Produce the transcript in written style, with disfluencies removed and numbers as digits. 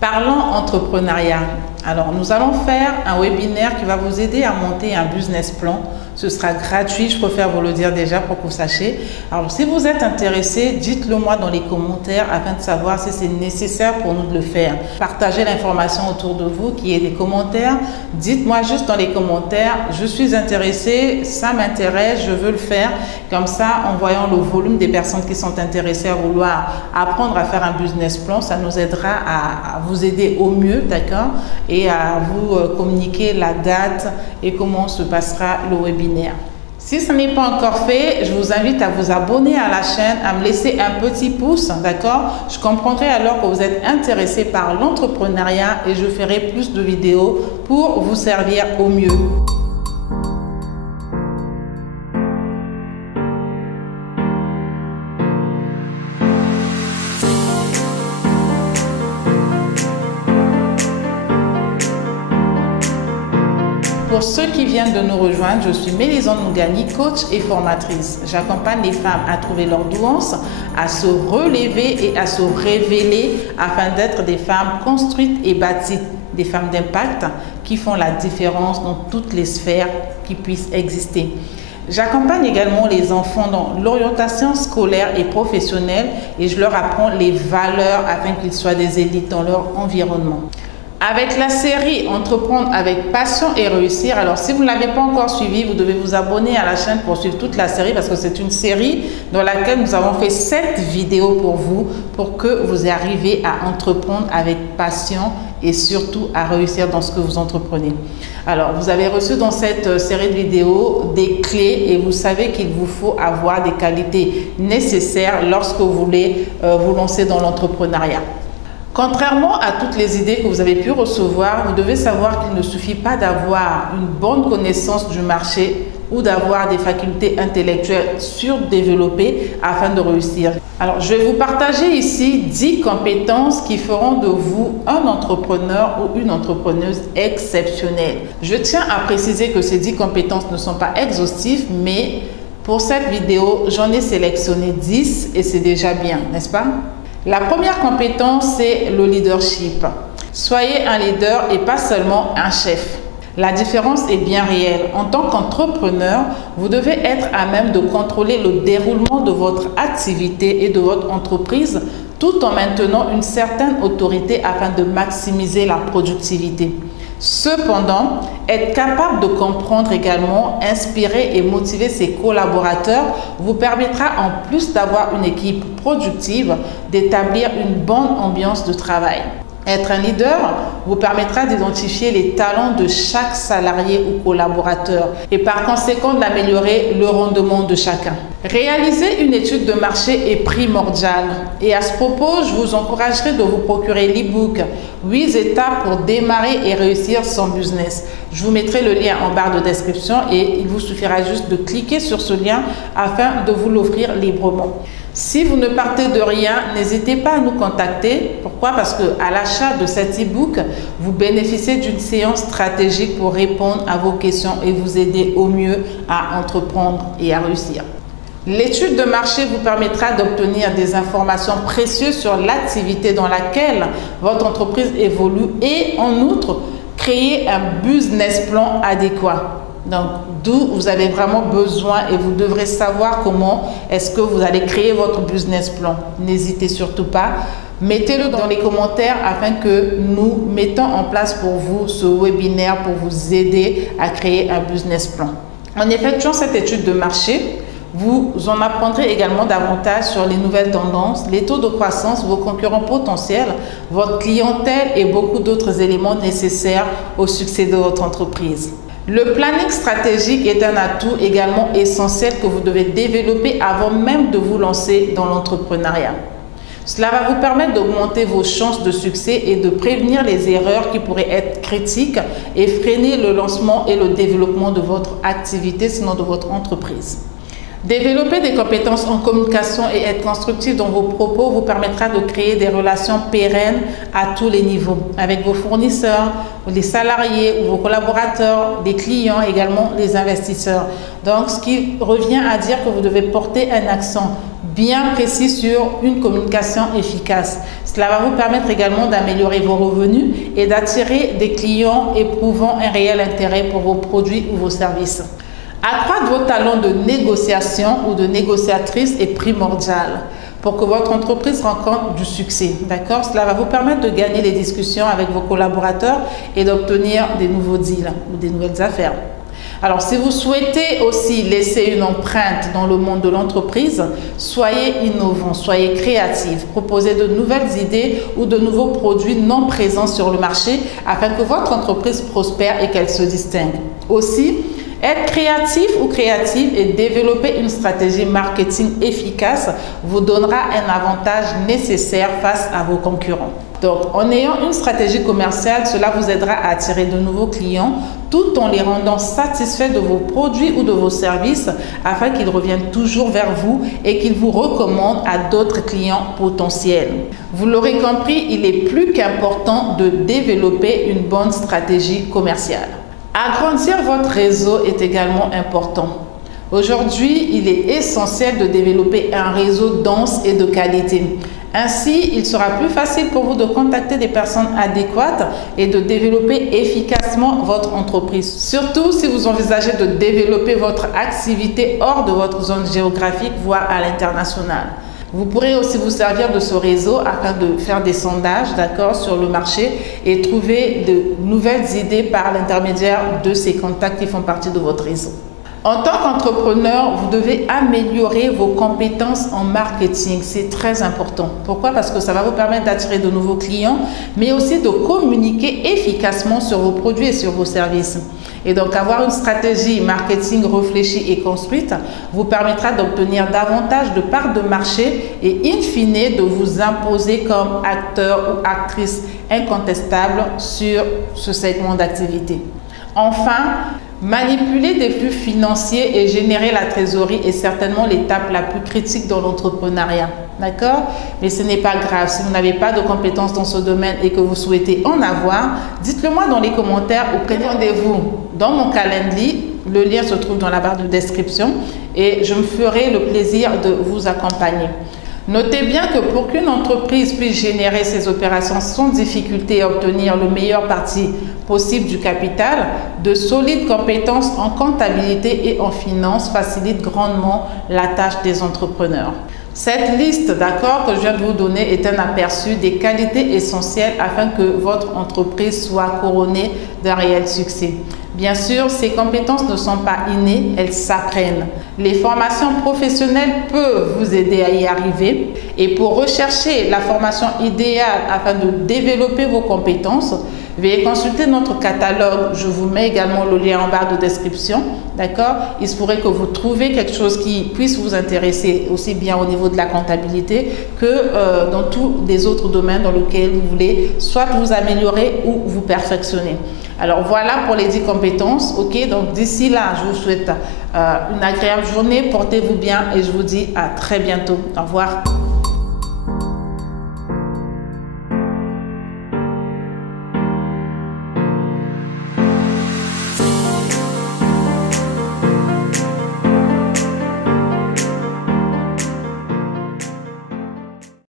Parlons entrepreneuriat. Alors, nous allons faire un webinaire qui va vous aider à monter un business plan. Ce sera gratuit, je préfère vous le dire déjà pour que vous sachiez. Alors, si vous êtes intéressé, dites-le moi dans les commentaires afin de savoir si c'est nécessaire pour nous de le faire. Partagez l'information autour de vous, qu'il y ait des commentaires. Dites-moi juste dans les commentaires, je suis intéressé, ça m'intéresse, je veux le faire. Comme ça, en voyant le volume des personnes qui sont intéressées à vouloir apprendre à faire un business plan, ça nous aidera à vous aider au mieux, d'accord? Et à vous communiquer la date et comment se passera le webinaire. Si ce n'est pas encore fait, je vous invite à vous abonner à la chaîne, à me laisser un petit pouce, d'accord? Je comprendrai alors que vous êtes intéressé par l'entrepreneuriat et je ferai plus de vidéos pour vous servir au mieux. Pour ceux qui viennent de nous rejoindre, je suis Mélisande Mougani, coach et formatrice. J'accompagne les femmes à trouver leur douance, à se relever et à se révéler afin d'être des femmes construites et bâties, des femmes d'impact qui font la différence dans toutes les sphères qui puissent exister. J'accompagne également les enfants dans l'orientation scolaire et professionnelle et je leur apprends les valeurs afin qu'ils soient des élites dans leur environnement. Avec la série Entreprendre avec passion et réussir, alors si vous ne l'avez pas encore suivi, vous devez vous abonner à la chaîne pour suivre toute la série parce que c'est une série dans laquelle nous avons fait 7 vidéos pour vous pour que vous arriviez à entreprendre avec passion et surtout à réussir dans ce que vous entreprenez. Alors, vous avez reçu dans cette série de vidéos des clés et vous savez qu'il vous faut avoir des qualités nécessaires lorsque vous voulez vous lancer dans l'entrepreneuriat. Contrairement à toutes les idées que vous avez pu recevoir, vous devez savoir qu'il ne suffit pas d'avoir une bonne connaissance du marché ou d'avoir des facultés intellectuelles surdéveloppées afin de réussir. Alors, je vais vous partager ici 10 compétences qui feront de vous un entrepreneur ou une entrepreneuse exceptionnelle. Je tiens à préciser que ces 10 compétences ne sont pas exhaustives, mais pour cette vidéo, j'en ai sélectionné 10 et c'est déjà bien, n'est-ce pas? La première compétence, c'est le leadership. Soyez un leader et pas seulement un chef. La différence est bien réelle. En tant qu'entrepreneur, vous devez être à même de contrôler le déroulement de votre activité et de votre entreprise tout en maintenant une certaine autorité afin de maximiser la productivité. Cependant, être capable de comprendre également, inspirer et motiver ses collaborateurs vous permettra, en plus d'avoir une équipe productive, d'établir une bonne ambiance de travail. Être un leader vous permettra d'identifier les talents de chaque salarié ou collaborateur et par conséquent d'améliorer le rendement de chacun. Réaliser une étude de marché est primordial et à ce propos, je vous encouragerai de vous procurer l'e-book 8 étapes pour démarrer et réussir son business. Je vous mettrai le lien en barre de description et il vous suffira juste de cliquer sur ce lien afin de vous l'offrir librement. Si vous ne partez de rien, n'hésitez pas à nous contacter. Pourquoi? Parce qu'à l'achat de cet e-book, vous bénéficiez d'une séance stratégique pour répondre à vos questions et vous aider au mieux à entreprendre et à réussir. L'étude de marché vous permettra d'obtenir des informations précieuses sur l'activité dans laquelle votre entreprise évolue et en outre, créer un business plan adéquat. Donc, d'où vous avez vraiment besoin et vous devrez savoir comment est-ce que vous allez créer votre business plan. N'hésitez surtout pas. Mettez-le dans les commentaires afin que nous mettons en place pour vous ce webinaire pour vous aider à créer un business plan. En effectuant cette étude de marché, vous en apprendrez également davantage sur les nouvelles tendances, les taux de croissance, vos concurrents potentiels, votre clientèle et beaucoup d'autres éléments nécessaires au succès de votre entreprise. Le planning stratégique est un atout également essentiel que vous devez développer avant même de vous lancer dans l'entrepreneuriat. Cela va vous permettre d'augmenter vos chances de succès et de prévenir les erreurs qui pourraient être critiques et freiner le lancement et le développement de votre activité, sinon de votre entreprise. Développer des compétences en communication et être constructif dans vos propos vous permettra de créer des relations pérennes à tous les niveaux, avec vos fournisseurs, les salariés ou vos collaborateurs, des clients, également les investisseurs. Donc, ce qui revient à dire que vous devez porter un accent bien précis sur une communication efficace. Cela va vous permettre également d'améliorer vos revenus et d'attirer des clients éprouvant un réel intérêt pour vos produits ou vos services. Accroître vos talents de négociation ou de négociatrice est primordial pour que votre entreprise rencontre du succès. D'accord? Cela va vous permettre de gagner les discussions avec vos collaborateurs et d'obtenir des nouveaux deals ou des nouvelles affaires. Alors, si vous souhaitez aussi laisser une empreinte dans le monde de l'entreprise, soyez innovant, soyez créatif, proposez de nouvelles idées ou de nouveaux produits non présents sur le marché afin que votre entreprise prospère et qu'elle se distingue. Aussi, être créatif ou créative et développer une stratégie marketing efficace vous donnera un avantage nécessaire face à vos concurrents. Donc, en ayant une stratégie commerciale, cela vous aidera à attirer de nouveaux clients tout en les rendant satisfaits de vos produits ou de vos services afin qu'ils reviennent toujours vers vous et qu'ils vous recommandent à d'autres clients potentiels. Vous l'aurez compris, il est plus qu'important de développer une bonne stratégie commerciale. Agrandir votre réseau est également important. Aujourd'hui, il est essentiel de développer un réseau dense et de qualité. Ainsi, il sera plus facile pour vous de contacter des personnes adéquates et de développer efficacement votre entreprise. Surtout si vous envisagez de développer votre activité hors de votre zone géographique, voire à l'international. Vous pourrez aussi vous servir de ce réseau afin de faire des sondages, d'accord, sur le marché et trouver de nouvelles idées par l'intermédiaire de ces contacts qui font partie de votre réseau. En tant qu'entrepreneur, vous devez améliorer vos compétences en marketing. C'est très important. Pourquoi? Parce que ça va vous permettre d'attirer de nouveaux clients, mais aussi de communiquer efficacement sur vos produits et sur vos services. Et donc, avoir une stratégie marketing réfléchie et construite vous permettra d'obtenir davantage de parts de marché et, in fine, de vous imposer comme acteur ou actrice incontestable sur ce segment d'activité. Enfin, manipuler des flux financiers et générer la trésorerie est certainement l'étape la plus critique dans l'entrepreneuriat. D'accord? Mais ce n'est pas grave. Si vous n'avez pas de compétences dans ce domaine et que vous souhaitez en avoir, dites-le moi dans les commentaires ou prenez rendez-vous dans mon Calendly. Le lien se trouve dans la barre de description et je me ferai le plaisir de vous accompagner. Notez bien que pour qu'une entreprise puisse générer ses opérations sans difficulté et obtenir le meilleur parti possible du capital, de solides compétences en comptabilité et en finance facilitent grandement la tâche des entrepreneurs. Cette liste, d'accord, que je viens de vous donner est un aperçu des qualités essentielles afin que votre entreprise soit couronnée d'un réel succès. Bien sûr, ces compétences ne sont pas innées, elles s'apprennent. Les formations professionnelles peuvent vous aider à y arriver. Et pour rechercher la formation idéale afin de développer vos compétences, veuillez consulter notre catalogue. Je vous mets également le lien en barre de description. D'accord? Il se pourrait que vous trouviez quelque chose qui puisse vous intéresser aussi bien au niveau de la comptabilité que dans tous les autres domaines dans lesquels vous voulez soit vous améliorer ou vous perfectionner. Alors voilà pour les 10 compétences. Ok, donc d'ici là, je vous souhaite une agréable journée. Portez-vous bien et je vous dis à très bientôt. Au revoir.